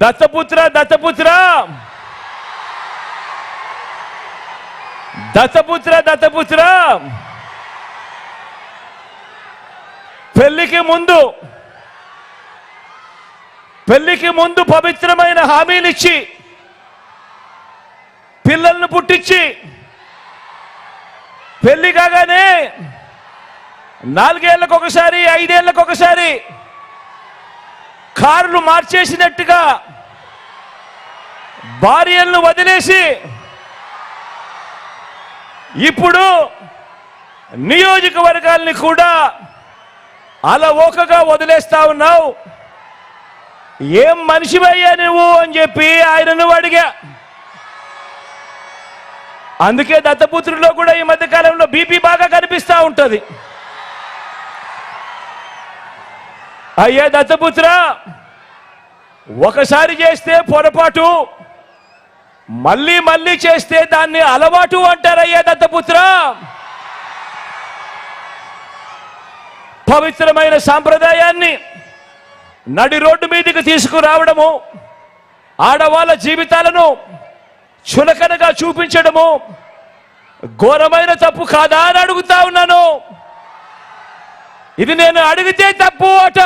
దత్తపుత్ర దత్తపుత్ర దత్తపుత్ర దత్తపుత్ర పెళ్లికి ముందు పవిత్రమైన హామీలు ఇచ్చి పిల్లలను పుట్టించి పెళ్లి కాగానే 4 ఏళ్లకొకసారి 5 ఏళ్లకొకసారి కార్లు మార్చేసినట్టుగా భార్యలను వదిలేసి ఇప్పుడు నియోజకవర్గాల్ని కూడా అలవోకగా వదిలేస్తా ఉన్నావు. ఏం మనిషివయ్యా నువ్వు అని చెప్పి ఆయనను అడిగా. అందుకే దత్తపుత్రుల్లో కూడా ఈ మధ్య కాలంలో బీపీ బాగా కనిపిస్తూ ఉంటుంది. అయ్యా దత్తపుత్ర, ఒకసారి చేస్తే పొరపాటు, మళ్ళీ మళ్ళీ చేస్తే దాన్ని అలవాటు అంటారయ్యా దత్తపుత్ర. పవిత్రమైన సాంప్రదాయాన్ని నడి రోడ్డు మీదకి తీసుకురావడము, ఆడవాళ్ళ జీవితాలను చులకనగా చూపించడము ఘోరమైన తప్పు కాదా అని అడుగుతా ఉన్నాను. ఇది నేను అడిగితే తప్పు అట.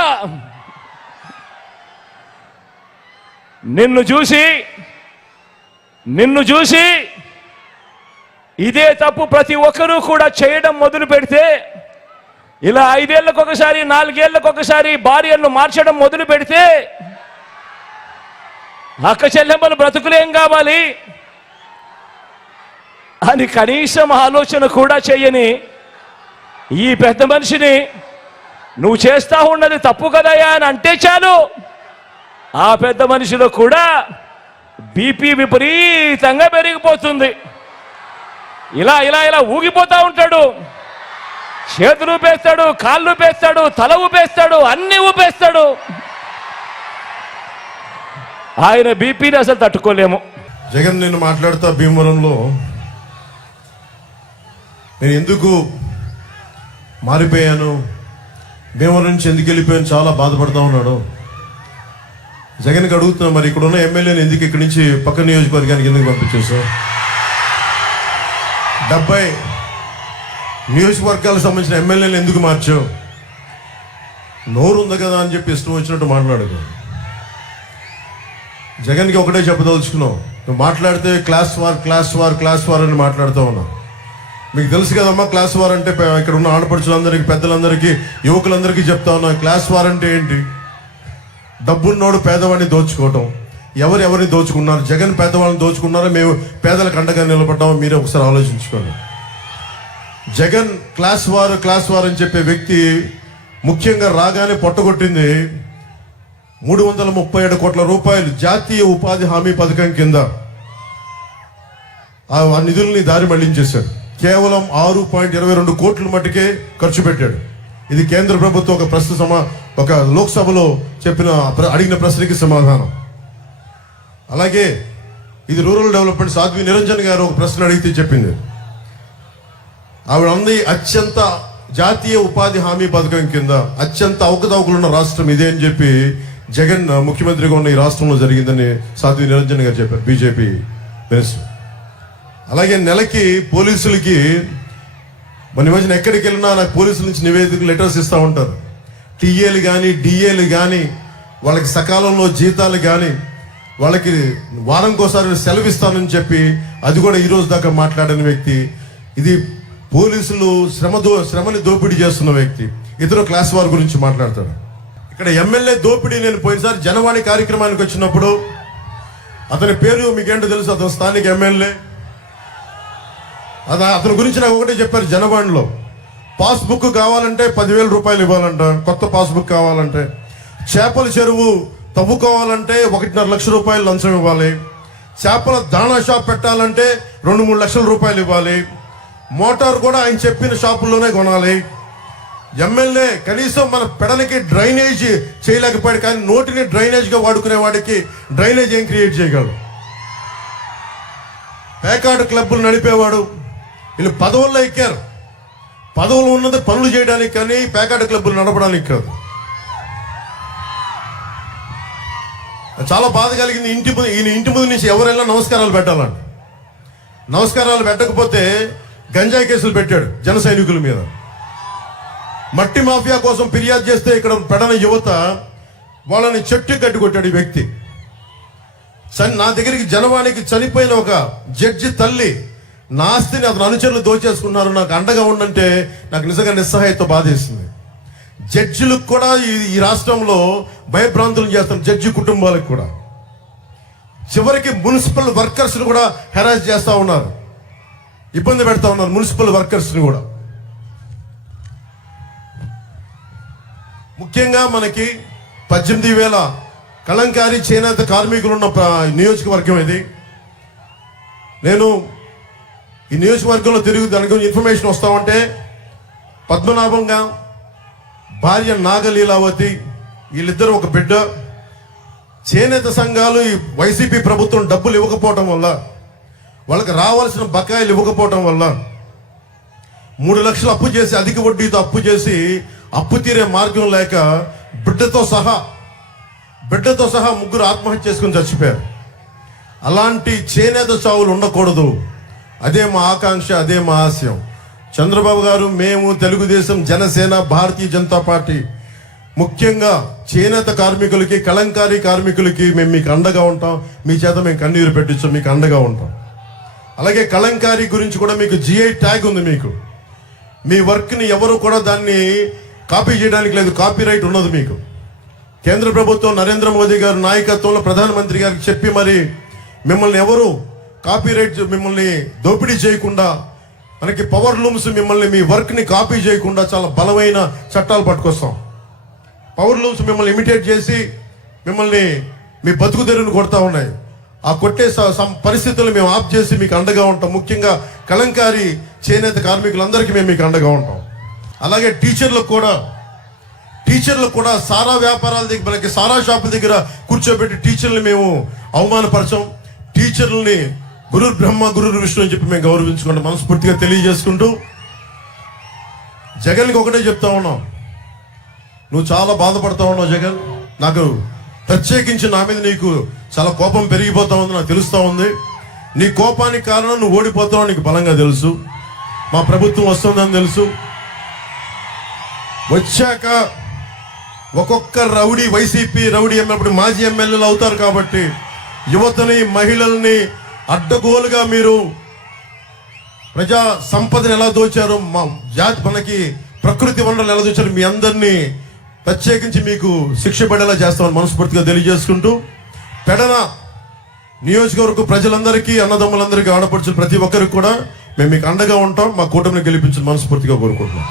నిన్ను చూసి ఇదే తప్పు ప్రతి ఒక్కరూ కూడా చేయడం మొదలు పెడితే, ఇలా 5 ఏళ్లకొకసారి 4 ఏళ్లకొకసారి భార్యలను మార్చడం మొదలు పెడితే అక్క చెల్లెమ్మలు బ్రతుకులేం కావాలి అని కనీసం ఆలోచన కూడా చెయ్యని ఈ పెద్ద మనిషిని నువ్వు చేస్తా ఉన్నది తప్పు కదయా అని అంటే చాలు, ఆ పెద్ద మనిషిలో కూడా బీపీ విపరీతంగా పెరిగిపోతుంది. ఇలా ఇలా ఇలా ఊగిపోతా ఉంటాడు. చేతులు ఊపేస్తాడు, కాళ్ళు ఊపేస్తాడు, తల ఊపేస్తాడు, అన్ని ఊపేస్తాడు. ఆయన బీపీని అసలు తట్టుకోలేము. జగన్, నేను మాట్లాడుతా భీమవరంలో నేను ఎందుకు మారిపోయాను, భీమవరం నుంచి ఎందుకు వెళ్ళిపోయాను చాలా బాధపడతా ఉన్నాడు. జగన్కి అడుగుతున్నా, మరి ఇక్కడ ఉన్న ఎమ్మెల్యేని ఎందుకు ఇక్కడి నుంచి పక్క నియోజకవర్గానికి ఎందుకు పంపించేసావు? 70 నియోజకవర్గాలకు సంబంధించిన ఎమ్మెల్యేలు ఎందుకు మార్చావు? నోరు ఉంది కదా అని చెప్పి ఇష్టం వచ్చినట్టు మాట్లాడదు. జగన్కి ఒకటే చెప్పదలుచుకున్నావు, నువ్వు మాట్లాడితే క్లాస్ వార్ అని మాట్లాడుతూ ఉన్నావు. మీకు తెలుసు కదమ్మా క్లాస్ వార్ అంటే. ఇక్కడ ఉన్న ఆడపడుచులందరికీ, పెద్దలందరికీ, యువకులందరికీ చెప్తా ఉన్నా, క్లాస్ వార్ అంటే ఏంటి? డబ్బున్నోడు పేదవాడిని దోచుకోవటం. ఎవరిని దోచుకున్నారు? జగన్ పేదవాళ్ళని దోచుకున్నారా, మేము పేదలకు అండగా నిలబడ్డామో మీరే ఒకసారి ఆలోచించుకోండి. జగన్ క్లాస్ వార్ అని చెప్పే వ్యక్తి ముఖ్యంగా రాగానే పొట్టగొట్టింది 337 కోట్ల రూపాయలు జాతీయ ఉపాధి హామీ పథకం కింద ఆ నిధుల్ని దారి మళ్లించేశాడు. కేవలం 6.22 కోట్ల మట్టుకే ఖర్చు పెట్టాడు. ఇది కేంద్ర ప్రభుత్వం ఒక లోక్సభలో అడిగిన ప్రశ్నకి సమాధానం. అలాగే ఇది రూరల్ డెవలప్మెంట్ సాధ్వి నిరంజన్ గారు ఒక ప్రశ్న అడిగితే చెప్పింది, ఆవిడ అంది అత్యంత జాతీయ ఉపాధి హామీ పథకం కింద అత్యంత అవకతవకలున్న రాష్ట్రం ఇదే అని చెప్పి జగన్ ముఖ్యమంత్రిగా ఉన్న ఈ రాష్ట్రంలో జరిగిందని సాధ్వి నిరంజన్ గారు చెప్పారు, బీజేపీ మినిస్టర్. అలాగే నెలకి పోలీసులకి మన మధ్యన ఎక్కడికి వెళ్ళినా నాకు పోలీసుల నుంచి నివేదికలు లెటర్స్ ఇస్తూ ఉంటారు. టీఏలు కానీ డిఏలు కానీ వాళ్ళకి సకాలంలో జీతాలు కానీ వాళ్ళకి వారంకోసారి సెలవు ఇస్తానని చెప్పి అది కూడా ఈరోజు దాకా మాట్లాడని వ్యక్తి. ఇది పోలీసులు శ్రమని దోపిడీ చేస్తున్న వ్యక్తి. ఇతరు క్లాస్ వార్ గురించి మాట్లాడతాడు. ఇక్కడ ఎమ్మెల్యే దోపిడీ, నేను పోయినసారి జనవాణి కార్యక్రమానికి వచ్చినప్పుడు అతని పేరు మీకేంటో తెలుసు, అతను స్థానిక ఎమ్మెల్యే. అతని గురించి నాకు ఒకటే చెప్పారు జనవాణిలో, పాస్బుక్ కావాలంటే 10,000 రూపాయలు ఇవ్వాలంట, కొత్త పాస్బుక్ కావాలంటే. చేపల చెరువు తవ్వుకోవాలంటే 1.5 లక్షల రూపాయలు లంచం ఇవ్వాలి. చేపల దాణా షాప్ పెట్టాలంటే 2-3 లక్షల రూపాయలు ఇవ్వాలి. మోటార్ కూడా ఆయన చెప్పిన షాపుల్లోనే కొనాలి. ఎమ్మెల్యే కనీసం మన పెడలకి డ్రైనేజ్ చేయలేకపోయాడు, కానీ నోటిని డ్రైనేజ్గా వాడుకునే వాడికి డ్రైనేజ్ ఏం క్రియేట్ చేయగలడు? పేకాట క్లబ్బులు నడిపేవాడు. వీళ్ళు పదవుల్లో ఎక్కారు. పదవులు ఉన్నది పనులు చేయడానికి, కానీ పేకాట క్లబ్బులు నడపడానికి కాదు. చాలా బాధ కలిగింది. ఈయన ఇంటి ముందు నుంచి ఎవరైనా నమస్కారాలు పెట్టాలంట. నమస్కారాలు పెట్టకపోతే గంజాయి కేసులు పెట్టాడు జన సైనికుల మీద. మట్టి మాఫియా కోసం ఫిర్యాదు చేస్తే ఇక్కడ పెడన యువత వాళ్ళని చెట్టు కట్టి కొట్టాడు ఈ వ్యక్తి. నా దగ్గరికి జనవానికి చనిపోయిన ఒక జడ్జి తల్లి నా ఆస్తిని అతను అనుచరులు దోచేసుకున్నారు, నాకు అండగా ఉండంటే నాకు నిజంగా నిస్సహాయత బాధేసింది. జడ్జిలకు కూడా ఈ రాష్ట్రంలో భయభ్రాంతులు చేస్తున్నారు, జడ్జి కుటుంబాలకు కూడా. చివరికి మున్సిపల్ వర్కర్స్ని కూడా హెరాస్ చేస్తూ ఉన్నారు, ఇబ్బంది పెడతా ఉన్నారు మున్సిపల్ వర్కర్స్ని కూడా. ముఖ్యంగా మనకి 18,000 కలంకారీ చేనేత కార్మికులు ఉన్న నియోజకవర్గం ఇది. నేను ఈ నియోజకవర్గంలో తిరిగి దాని గురించి ఇన్ఫర్మేషన్ వస్తా ఉంటే పద్మనాభంగా భార్య నాగలీలావతి వీళ్ళిద్దరూ ఒక బిడ్డ. చేనేత సంఘాలు ఈ వైసీపీ ప్రభుత్వం డబ్బులు ఇవ్వకపోవటం వల్ల, వాళ్ళకి రావాల్సిన బకాయిలు ఇవ్వకపోవటం వల్ల 3 లక్షలు అప్పు చేసి అధిక వడ్డీతో అప్పు చేసి అప్పు తీరే మార్గం లేక బిడ్డతో సహా 3 ఆత్మహత్య చేసుకుని చచ్చిపోయారు. అలాంటి చేనేత చావులు ఉండకూడదు, అదే మా ఆకాంక్ష, అదే మా ఆశయం. చంద్రబాబు గారు, మేము తెలుగుదేశం, జనసేన, భారతీయ జనతా పార్టీ ముఖ్యంగా చేనేత కార్మికులకి, కలంకారీ కార్మికులకి మేము మీకు అండగా ఉంటాం. మీ చేత మేము కన్నీరు పెట్టించాం, మీకు అండగా ఉంటాం. అలాగే కలంకారీ గురించి కూడా మీకు జిఐ ట్యాగ్ ఉంది. మీకు మీ వర్క్ని ఎవరు కూడా దాన్ని కాపీ చేయడానికి లేదు, కాపీ రైట్ ఉన్నది మీకు. కేంద్ర ప్రభుత్వం నరేంద్ర మోదీ గారి నాయకత్వంలో ప్రధానమంత్రి గారికి చెప్పి మరి మిమ్మల్ని ఎవరు కాపీ రైట్, మిమ్మల్ని దోపిడీ చేయకుండా, మనకి పవర్ లూమ్స్ మిమ్మల్ని మీ వర్క్ని కాపీ చేయకుండా చాలా బలమైన చట్టాలు పట్టుకొస్తాం. పవర్ లూమ్స్ మిమ్మల్ని ఇమిటేట్ చేసి మిమ్మల్ని మీ బతుకు తెరువును కొడతా ఉన్నాయి. ఆ కొట్టే పరిస్థితులు మేము ఆఫ్ చేసి మీకు అండగా ఉంటాం. ముఖ్యంగా కలంకారీ చేనేత కార్మికులందరికీ మేము మీకు అండగా ఉంటాం. అలాగే టీచర్లు కూడా సారా వ్యాపారాల దగ్గర, మనకి సారా షాపుల దగ్గర కూర్చోబెట్టి టీచర్లు మేము అవమానపరచం. టీచర్లని గురు బ్రహ్మ గురు విష్ణు అని చెప్పి మేము గౌరవించుకుంటాం. మనస్ఫూర్తిగా తెలియజేసుకుంటూ జగన్కి ఒకటే చెప్తా ఉన్నాం, నువ్వు చాలా బాధపడతా ఉన్నావు జగన్. నాకు ప్రత్యేకించి నా మీద నీకు చాలా కోపం పెరిగిపోతా ఉంది, నాకు తెలుస్తూ ఉంది. నీ కోపానికి కారణం నువ్వు ఓడిపోతావు నీకు బలంగా తెలుసు. మా ప్రభుత్వం వస్తుందని తెలుసు. వచ్చాక ఒక్కొక్క రౌడీ, వైసీపీ రౌడీ ఎమ్మెల్యే, మాజీ ఎమ్మెల్యేలు అవుతారు కాబట్టి యువతని, మహిళల్ని అడ్డగోలుగా మీరు ప్రజా సంపదను ఎలా దోచారు, మా జాతి మనకి ప్రకృతి వనరులు ఎలా దోచారు, మీ అందరినీ ప్రత్యేకించి మీకు శిక్ష పడేలా చేస్తామని మనస్ఫూర్తిగా తెలియజేసుకుంటూ, పెడన నియోజకవర్గ ప్రజలందరికీ, అన్నదమ్ములందరికీ, ఆడపడుచులు ప్రతి ఒక్కరికి కూడా మేము మీకు అండగా ఉంటాం. మా కూటమిని గెలిపించి మనస్ఫూర్తిగా కోరుకుంటున్నాం.